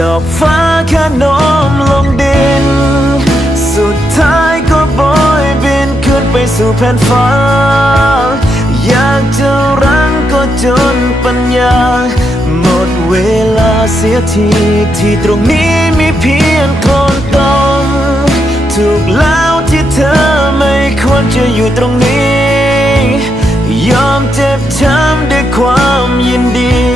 ดอกฟ้าแค่โน้มลงดิน สุดท้ายก็โบยบินขึ้นไปสู่แผ่นฟ้า อยากจะรั้งก็จนปัญญา หมดเวลาเสียทีที่ตรงนี้มีเพียงคนตมถูกแล้วที่เธอไม่ควรจะอยู่ตรงนี้ ยอมเจ็บช้ำด้วยความยินดี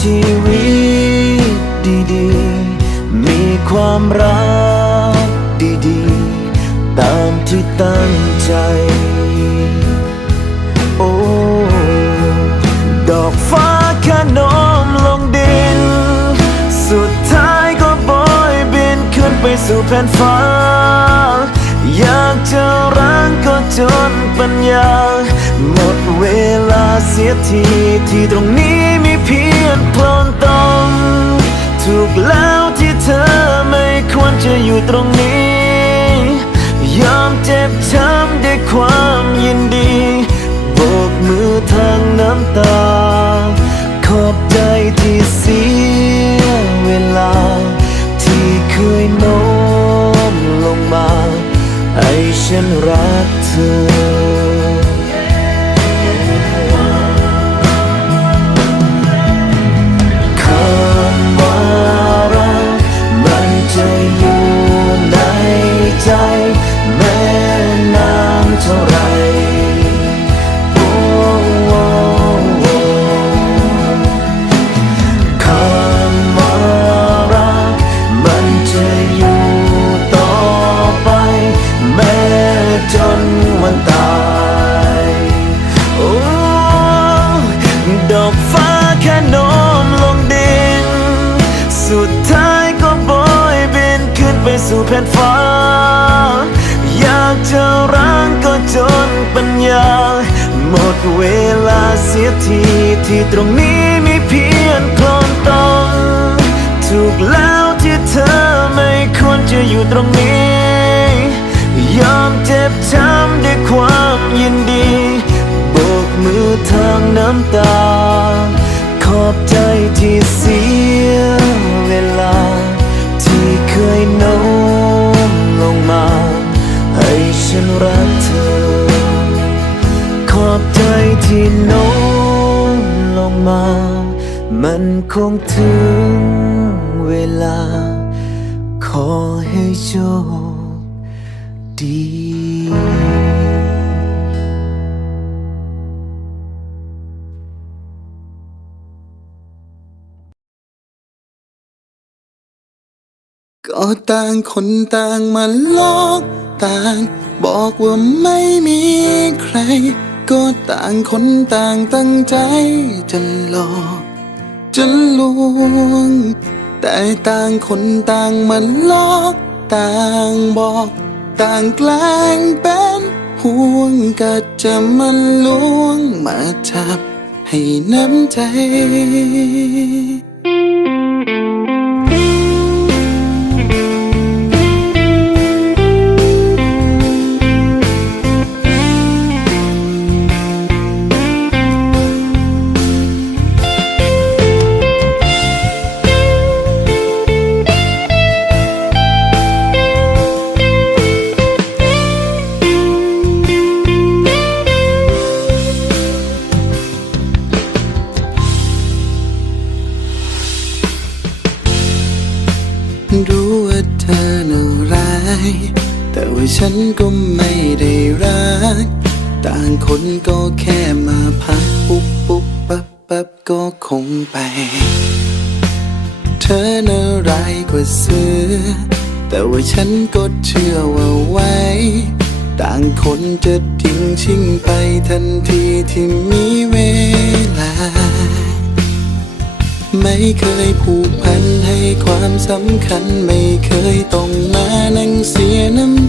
ชีวิตดีๆ มีความรักดีๆ ตามที่ตั้งใจ โอ้ ดอกฟ้าแค่โน้มลงดิน สุดท้ายก็โบยบินขึ้นไปสู่แผ่นฟ้า อยากจะรังก็จนปัญญา หมดเวลาเสียทีที่ตรงนี้ ถูกแล้วที่เธอไม่ควรจะอยู่ตรงนี้ ยอมเจ็บช้ำด้วยความยินดีโบกมือทางน้ำตา ขอบใจที่เสียเวลา ที่เคยโน้มลงมาให้ฉันรักเธอา ลาเสียทีที่ตรงนี้มีเพียงคลนตมถูกแล้วที่เธอไม่ควรจะอยู่ตรงนี้ ยอมเจ็บช้ำด้วยความยินดีโบกมือทางน้ำตา ขอบใจที่เสียเวลา ที่เคยโน้มลงมา ให้ฉันรัก ที่โน้มลงมา มันคงถึงเวลา ขอให้โชคดีก็ต่างคนต่างมาลอกต่าง บอกว่าไม่มีใคร ก็ต่างคนต่างตั้งใจจะหลอกจะลวง แต่ต่างคนต่างมาลอกต่างบอก ต่างแกล้งเป็นห่วงก็จะมาลวงมาจับให้น้ำใจ ฉันก็ไม่ได้รัก ต่างคนก็แค่มาพักปุ๊บปุ๊บปั๊บปั๊บก็คงไป เธอน่าร้ายกว่าเสือ แต่ว่าฉันก็เชื่อว่าไว้ ต่างคนจะทิ้งชิงไปทันทีที่มีเวลา ไม่เคยผูกพันให้ความสำคัญไม่เคยต้อง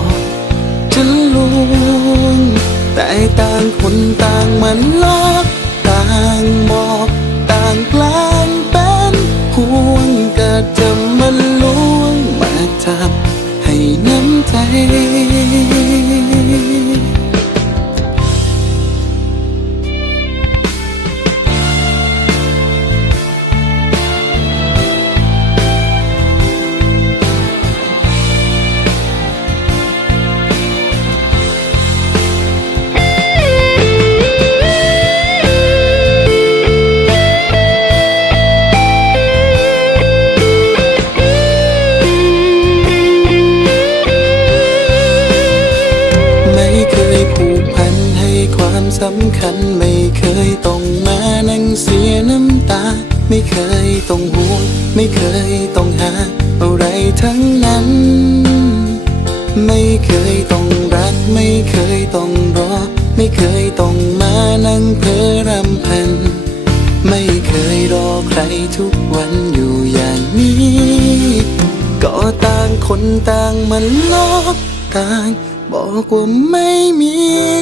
ก จะลวงแต่ต่างคนต่างมันลอกต่างบอกต่างกลางเป็นห่วงก็จะมาลวงมาจับให้น้ำใจ คนต่างมันลอกต่าง บอกว่าไม่มี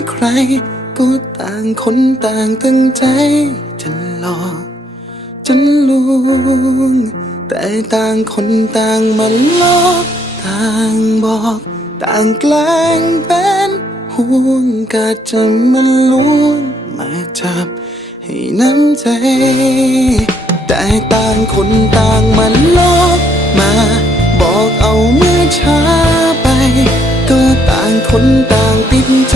ใคร ก็ต่างคนต่างตั้งใจจะหลอกจะลวงแต่ต่างคนต่างมันลอกต่างบอก ต่างแกล้งเป็นห่วงก็จะมันลวงมาจับให้น้ำใจ แต่ต่างคนต่างมันลอกมา บอกเอาเมื่อช้าไป ก็ต่างคนต่างติดใจ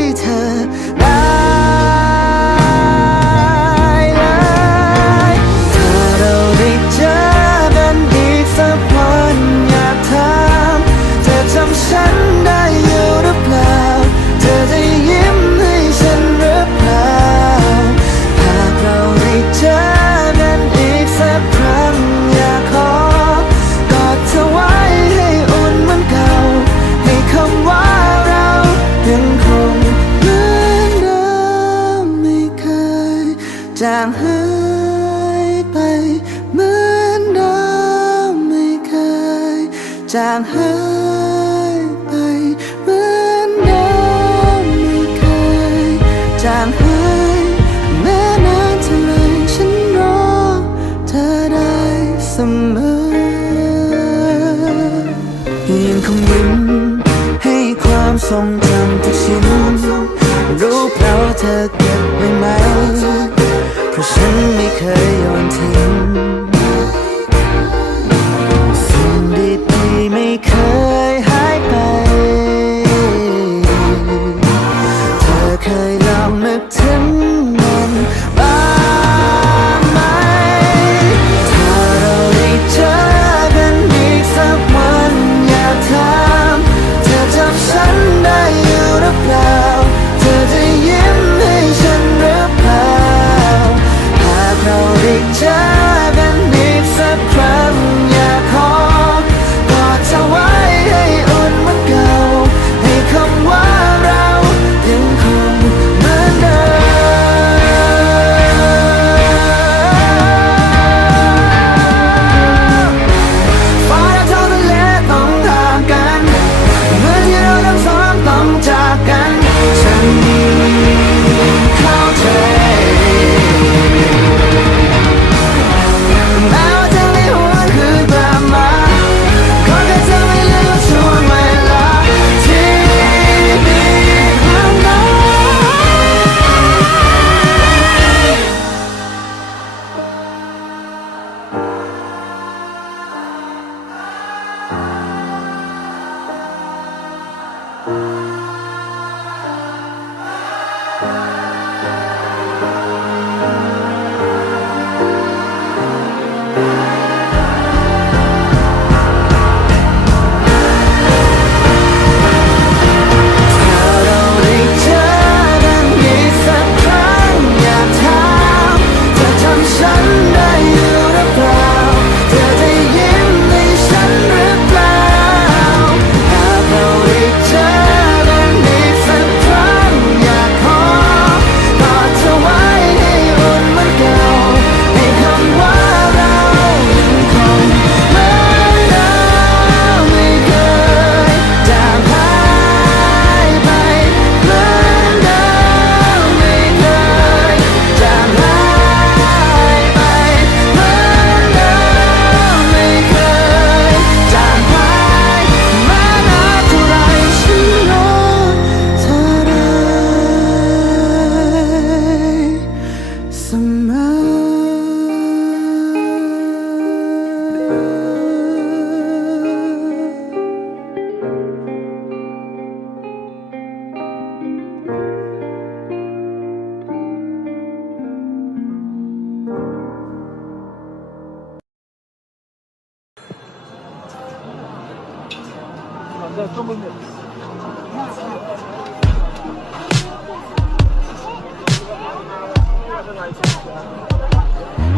จางหายไปเหมือนน้ำไม่เคยจางหายแม้นานเท่าไรฉันรอเธอได้เสมอยังคงยิ้มให้ความทรงจำ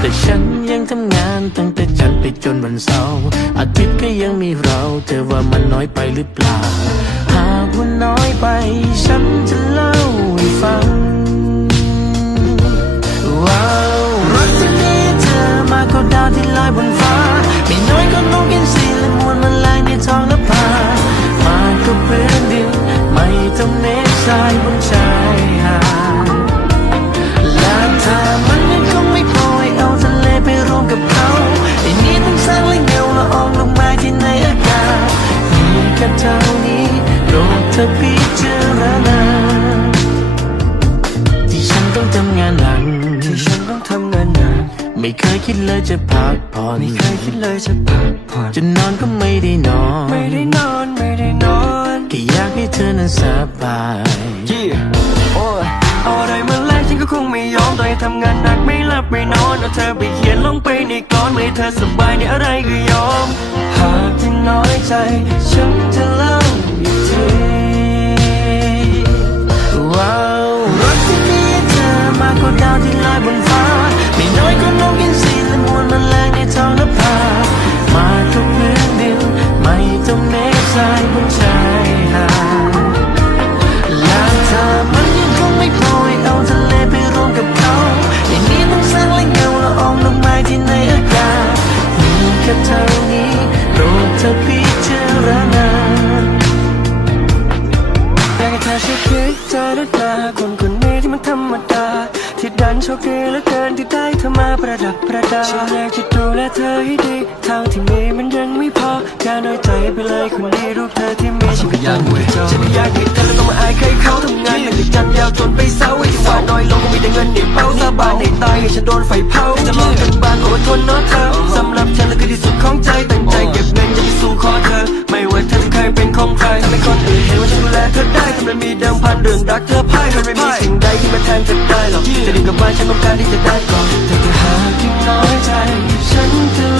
แต่ฉันยังทำงานตั้งแต่จันทร์ไปจนวันเสาร์อาทิตย์ก็ยังมีเราเธอว่ามันน้อยไปหรือเปล่า หากว่าน้อยไป ฉันจะเล่าให้ฟังว้าวรักที่มีเธอมากกว่าดาวที่ลอยบนฟ้าไม่น้อยก็นกอินทรีและมวลมันลายในท้องนภามากกว่าพื้นดิน ไม่ต้องเมฆทรายบนชายหาดและถ้ามั จะพักผ่อนไม่เคยคิดเลยจะพักผ่อนจะนอนก็ไม่ได้นอน ไม่ได้นอนไม่ได้นอนแค่อยากให้เธอนั้นสบายยี่โอ้ยเอาอะไรมาแลกฉันก็คงไม่ยอมต่อให้ทำงานหนักไม่หลับไม่นอนเอาเธอไปเขียนลงไปในกลอนไม่ให้เธอสบายในอะไรก็ยอม หากที่น้อยใจฉัน สาเธอมันยังคงไม่ปล่ยเอาทะเลไปรวมกับเขาในนี้งสงและเงาละอองดอกไม้ที่ในอากาศมีแค่เท่นี้โปรเธอพิจารณาแต่แค่เธอช่วยคิดใจด้วตาคนคนนี้ที่มันธรรมดา ที่ดันโชคดีเหลือเกินที่ได้เธอมาประดับประดาฉันอยากจะดูแลเธอให้ดีเท่าที่มีมันยังไม่พออย่าน้อยใจไปเลยคนนี้รูปเธอที่มีฉันก็อยากอวยจอฉันไม่อยากให้เธอต้องมาอายใครเขาทำงานหนักจากจันทร์ยาวจนไปเสาร์ไอ้ที่ว่าน้อยลงก็มีแต่เงินในเป้าสาบานในตายให้ฉันโดนไฟเผาจะมองกันบ้านอดทนเนาะเธอสำหรับฉันแล้วคือที่สุดของใจตั้งใจเก็บเงินจะไป สู่ขอเธอ ไม่ว่าเธอจะเคยเป็นของใครทำให้คนอื่นเห็นว่าฉันดูแลเธอได้ทำไมมีเดิมพันเรื่องรักเธอพ่ายมันไม่มีสิ่งใดที่มาแทนเธอได้หรอกจะดีกับว่าฉันต้องการที่จะได้ก่อนเธอจะหาที่น้อยใจฉัน